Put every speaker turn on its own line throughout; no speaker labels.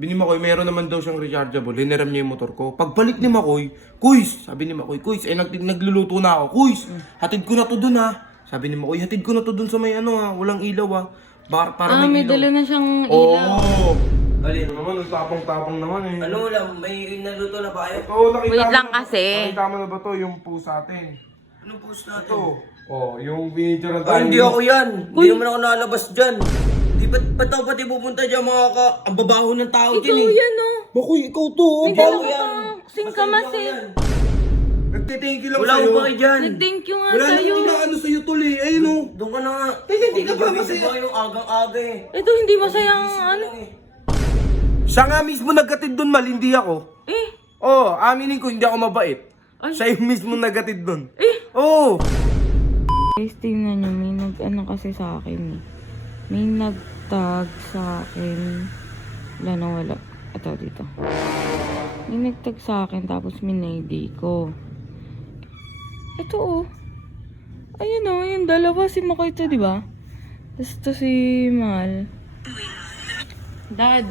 Sabi ni Makoy, meron naman daw siyang rechargeable. Hiniram niya yung motor ko. Pagbalik ni Makoy, Kuys! Sabi ni Makoy, Kuys, nagluluto na ako. Kuys! Hatid ko na to dun ha. Sabi ni Makoy, hatid ko na to dun sa may walang ilaw ha. Para
may
ilaw.
dala na siyang
Oo!
ilaw.
Alin naman, ang tapang-tapang naman eh.
Ano lang, may naluto na ba kayo?
Oo, nakita
Wait
mo
lang
na-
kasi.
Nakita mo na ba to, yung post natin?
Anong post natin?
Ito. Oh, yung video na tayo.
Ay, hindi ako yan. Hindi naman ako nalabas dyan. Di ba't ako pati pupunta dyan mga ang babaho ng tao
Ikaw
dyan eh.
yan oh.
Makoy, ikaw to.
May dala ka pa. Singkamas eh.
Nagtithank you lang
Wala
sa'yo.
akong baki dyan.
Nag-thank you nga
Wala
sa'yo.
namang inaano sa'yo tol eh. Ayun o.
Doon ka na nga.
Hindi ka pa
Gabi
kasi.
ba yung agang-aga eh.
Ito hindi masayang ano.
Siya nga mismo nagkatid doon, mal, hindi ako. Oo, aminin ko, hindi ako mabait.
Ay.
Siya yung mismo nagkatid doon. Oo.
Guys, tingnan nyo, may nag-ano kasi sa akin eh. May nag-tag sa akin. Wala na wala. Ito, dito. May nag-tag sa akin, tapos minayday ko. Ito oh. Ayun oh, yung dalawa si Makoy to, di ba? Tapos to si Mal. Dad.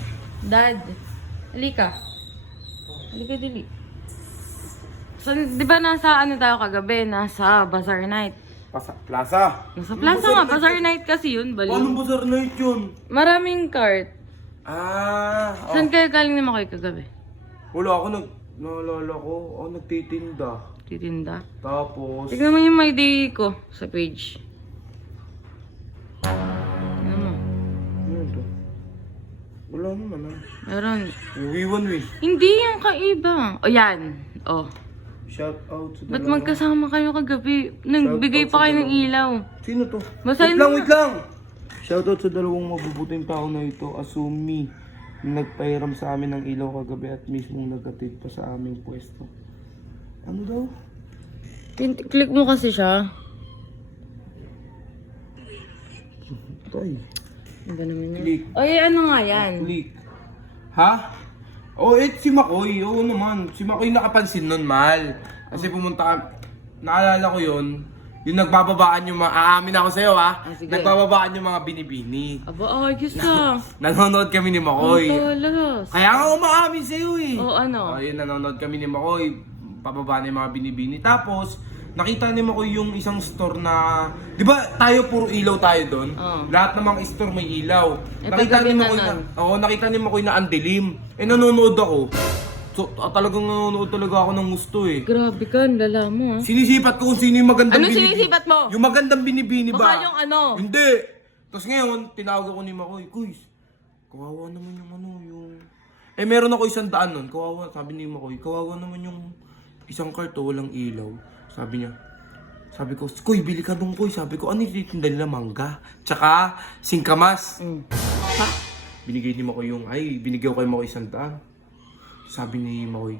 Halika. Halika, dali. So, di ba nasa ano tayo kagabi? Nasa Bazaar Night.
Plaza.
Nasa plaza nga, Bazaar Night kasi yun, bali.
Paano Bazaar Night yun?
Maraming cart.
Oh.
Saan kayo galing naman kayo kagabi?
Wala ako naalala ko. Ako nagtitinda.
Titinda.
Tapos,
Tignan mo yung my day ko sa page. Tignan mo.
ano to? Wala naman ah.
Meron.
Uwiwan we.
Hindi yung kaiba. O yan. O.
Shout out sa
Ba't
dalawa.
magkasama kayo kagabi? Nagbigay pa kayo ng ilaw.
Sino to?
Basahin
Wait lang,
mo.
wait lang! Shoutout sa dalawang mabubuting tao na ito. Asumi, nagpahiram sa amin ng ilaw kagabi at mismong nagkatid pa sa aming pwesto. Ano daw?
Click mo kasi siya.
Tay.
Ano ba naman yan?
Click.
O ano nga yan?
Click. Ha? Oh, si Makoy. Oo naman. Si Makoy nakapansin nun, Mal. Kasi pumunta ka... Naalala ko yun. Yung nagbababaan yung mga... Aamin ako sa'yo, ha?
Ah, sige.
Nagbababaan yung mga binibini.
Aba, ayos ah.
Nanonood kami ni Makoy.
Talas.
Kaya nga umaamin sa'yo eh.
O ano?
Yun, nanonood kami ni Makoy. Pababa na yung mga binibini. Tapos, nakita ni Makoy yung isang store na... Di ba tayo puro ilaw tayo doon?
Oo.
Lahat ng mga store may ilaw.
Eh,
Nakita
paggabi
ni
na
Makoy
nun.
nakita ni Makoy na ang dilim. Nanonood ako. So, talagang nanonood talaga ako ng gusto eh.
Grabe ka, ang lala mo ah.
Sinisipat ko kung sino yung magandang
Ano sinisipat mo?
Yung magandang binibini ba?
Baka yung ano?
Hindi. Tapos ngayon, tinawag ako ni Makoy, Kuys, kawawa naman yung meron ako 100 nun. Kawawa, sabi ni Makoy, kawawa naman yung isang karto, walang ilaw. Sabi niya. Sabi ko, Kuy, bili ka dong Kuy. Sabi ko, ano yung titinda nila? Mangga. Tsaka, singkamas. Ha? Binigay ni Makoy binigay ko kay Makoy 100. Sabi ni Makoy,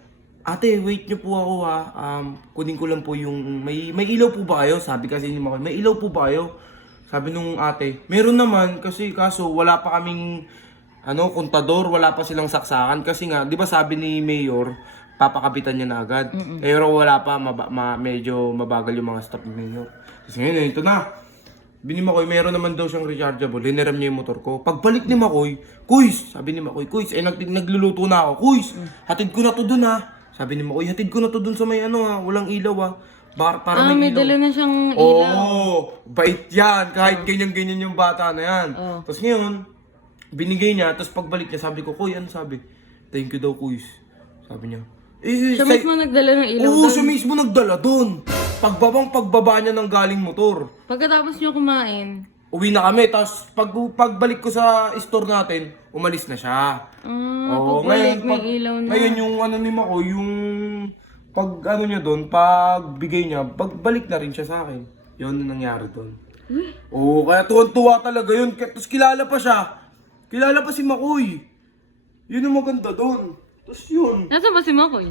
ate, wait niyo po ako ha. Kunin ko lang po yung, may ilaw po ba kayo? Sabi kasi ni Makoy, may ilaw po ba kayo? Sabi nung ate, meron naman kasi kaso wala pa kaming, kontador, wala pa silang saksakan. Kasi nga, di ba sabi ni Mayor, papakapitan niya na agad. Pero wala pa, medyo mabagal yung mga staff ni Mayor. Kasi ngayon, ito na. Sabi ni Makoy, meron naman daw siyang rechargeable. Hiniram niya yung motor ko. Pagbalik ni Makoy, Kuys! Sabi ni Makoy, Kuys, nagluluto na ako. Kuys! Hatid ko na to dun ha. Sabi ni Makoy, hatid ko na to dun sa may walang ilaw ha. Para
May
ilaw.
dala na siyang ilaw.
Oo, bait yan. Kahit ganyan-ganyan yung bata na yan. Tapos ngayon, binigay niya. Tapos pagbalik niya, sabi ko, Kuy, ano sabi? Thank you daw, Kuys. Sabi niya.
Siya mismo nagdala ng ilaw
Oo,
doon.
siya mismo nagdala doon. Pagbaba niya ng galing motor.
Pagkatapos nyo kumain,
Uwi na kami, tapos pagbalik ko sa store natin, umalis na siya.
pagbalik may ilaw na.
Ngayon yung ni Makoy, yung pag niya doon, pagbigay niya, pagbalik na rin siya sa akin. Yun ang nangyari doon. Oo, kaya tuwan-tuwa talaga yun. Tapos kilala pa siya. Kilala pa si Makoy. Yun ang maganda doon. Tapos yun.
Nasaan ba si Makoy?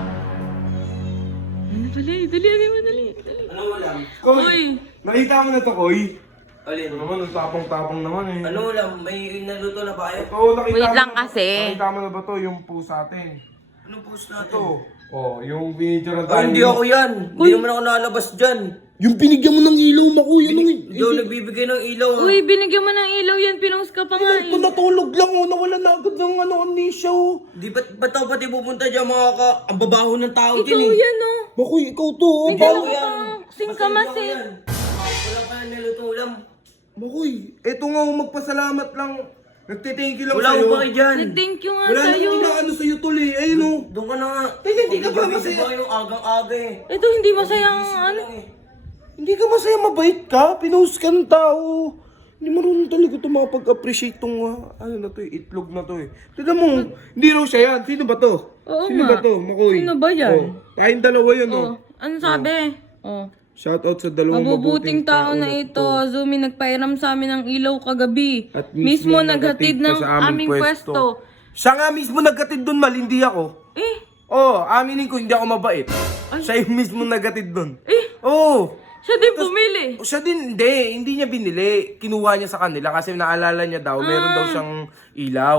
Dali.
Ano lang?
Uy!
Nakita mo na to, Koy?
Alin?
Ano naman, ang tapang-tapang naman eh.
Ano lang, may naluto na ba kayo?
Oo, nakita
Wait
mo
lang
na-
kasi.
Nakita mo na ba to, yung post natin?
Anong post natin?
Ito. Oh, yung video na tayo.
Ay, hindi ako yan. Hindi naman ako nalabas dyan.
Yung binigyan mo ng ilaw, Makoy. Ano yun?
Hindi ako nagbibigay ng ilaw.
Uy, binigyan mo ng ilaw yan. Pinost ka pa nga
Kung
eh.
natulog lang, nawala na agad ng amnesia,
Di ba't ako pati pupunta dyan mga ka... Ang babaho ng tao
Ikaw
dyan eh.
yan oh.
Makoy, ikaw to.
May dala ka pang singkamas
Pasensya
eh.
ka yan. Wala pa na nilutong ulam.
Makoy, eto nga, magpasalamat lang. Nagte-thank you lang
Wala
sa'yo.
akong pake dyan.
Nag-thank you nga
Wala
sa'yo.
nang inaano sa'yo, tol eh. Ayun o.
Doon ka na nga.
Hindi ka ba
Gabi
masaya?
ba yung agang-aga eh.
Ito hindi masayang ano.
Hindi ka masaya, mabait ka. Pinost ka ng tao. Hindi marunong talaga ito makapag-appreciate tong ano na to eh, itlog na to eh. Tignan mo, hindi raw siya yan. Sino ba to?
Oo
Sino
nga.
ba to, Makoy?
Sino ba yan?
Oh, tayong dalawa yun
Oh, ano sabi? Oh.
Shoutout sa dalawang
Mabubuting tao na ito. Zumi nagpairam sa amin ng ilaw kagabi.
At
Mismo naghatid
pa
ng
sa
aming pwesto.
Siya nga mismo naghatid doon, malindi ako.
Eh,
Aminin ko, hindi ako mabait. Siya yung mismo naghatid doon.
siya din pumili.
Siya din, hindi niya binili. Kinuha niya sa kanila kasi naalala niya daw, meron daw siyang ilaw.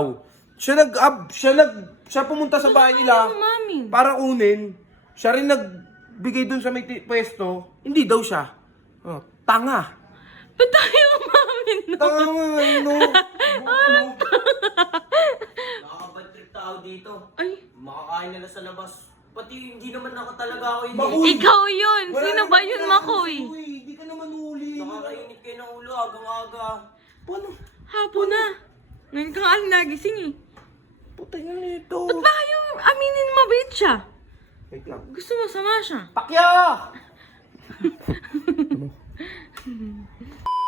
Siya pumunta sa bahay nila
Mami.
para kunin. Siya rin nagbigay dun sa may pwesto. Hindi daw siya. Tanga.
Ba't tayo umamin?
Tanga,
Nakakabad trip tao dito.
Ay,
Makakain nila sa labas. Pati hindi naman ako talaga ako yun.
Makoy.
ikaw yun.
Wala
Sino
naman
ba yun,
kinakain
Makoy?
sa'yo eh. Hindi ka naman huli.
Nakakainit kayo ng ulo agang-aga.
Paano?
Hapon na. Ngayon ka nga nagising eh.
Putay na nito.
Ba't ba kayo aminin mabait siya?
Wait lang.
Gusto mo sama siya?
Pakya!